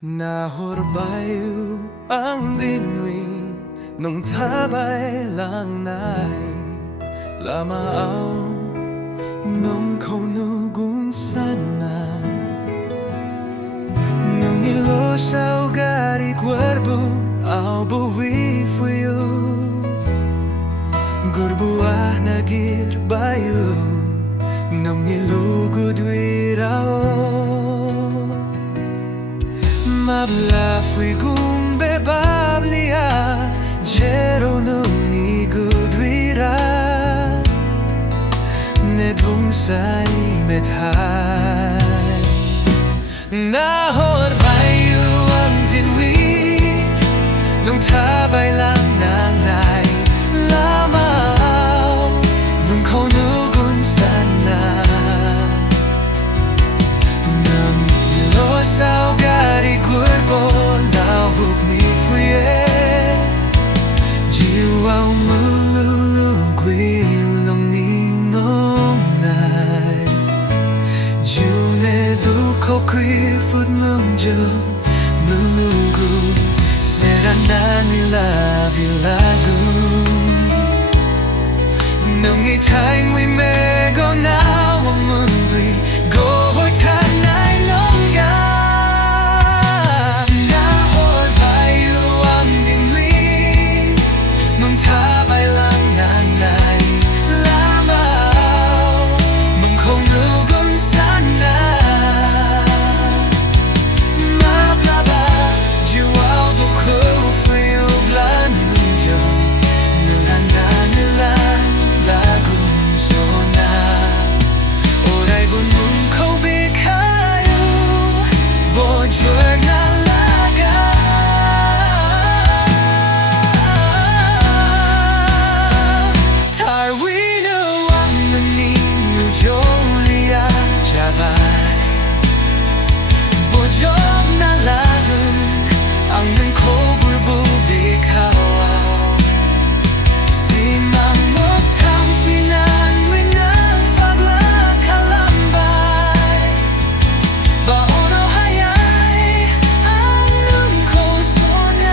Naihor Baiyw ang dinwi nung tabay lang nay lamao nung kaunugun sana nung nilosaw gari cuerpo au buwi fuyo gurbuah nagir bayu nung nilugod wirao Mabla fui gumbe bablia Jero nung nigudwira Nedung say metay Naihor Baiyw ang dinwi Nung tabay lang nanay Lamaw Nung kaunugun sana Nang nilosaw gari cuerpo lahog ni fuye Jiwa mululugwi ulam ninong nai June du kokwi fut mungjo mulugu Serana nila vilagum Nung itay ngui mego na wamundwi Go boy tanay nongga Naihor Baiyw ang dinwi Nung tabay lang nanay Lamaw Mangkaunugun sana Mablaba Juaw duko fuyog lanunjo Nuranda nila lagum sona Oray bunung kau bikayo Bojor na laga Tarwino ang naninyo Jolia Jabay Bojor na lagun Ang nangkobur bubikawaw Simang motang finan Winang faglakalambay Baono hayay Ang nungkosonay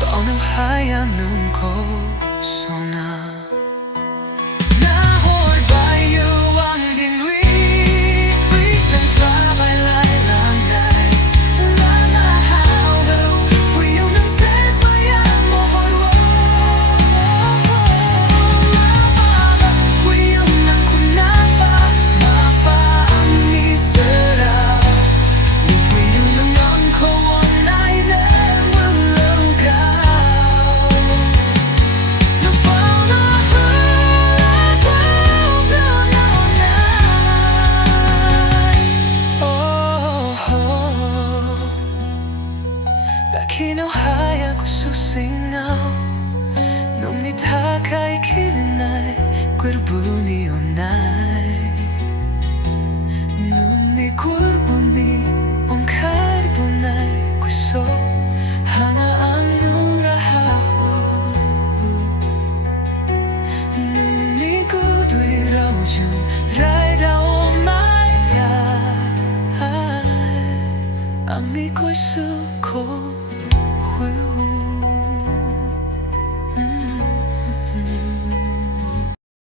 Baono hayay nungkosonay Naihor Baiyw ang dinwi Nang tabay lang nay Lamahaw Fuyo ng ses mayang mohorwo Lamaba Fuyo ng kunafa Mafa ang nisaraw Fuyo ng angkawon ay nang walagaw Nung fall na Kinuhaya ko susinaw Nung nitakay kilinay Cuerpo ni onay Nung ni cuerpo ni Ang karibunay Kuso hana ang nung rahaho Nung ni gudwiraw Jun ray daw maya Ang ni kusuko Will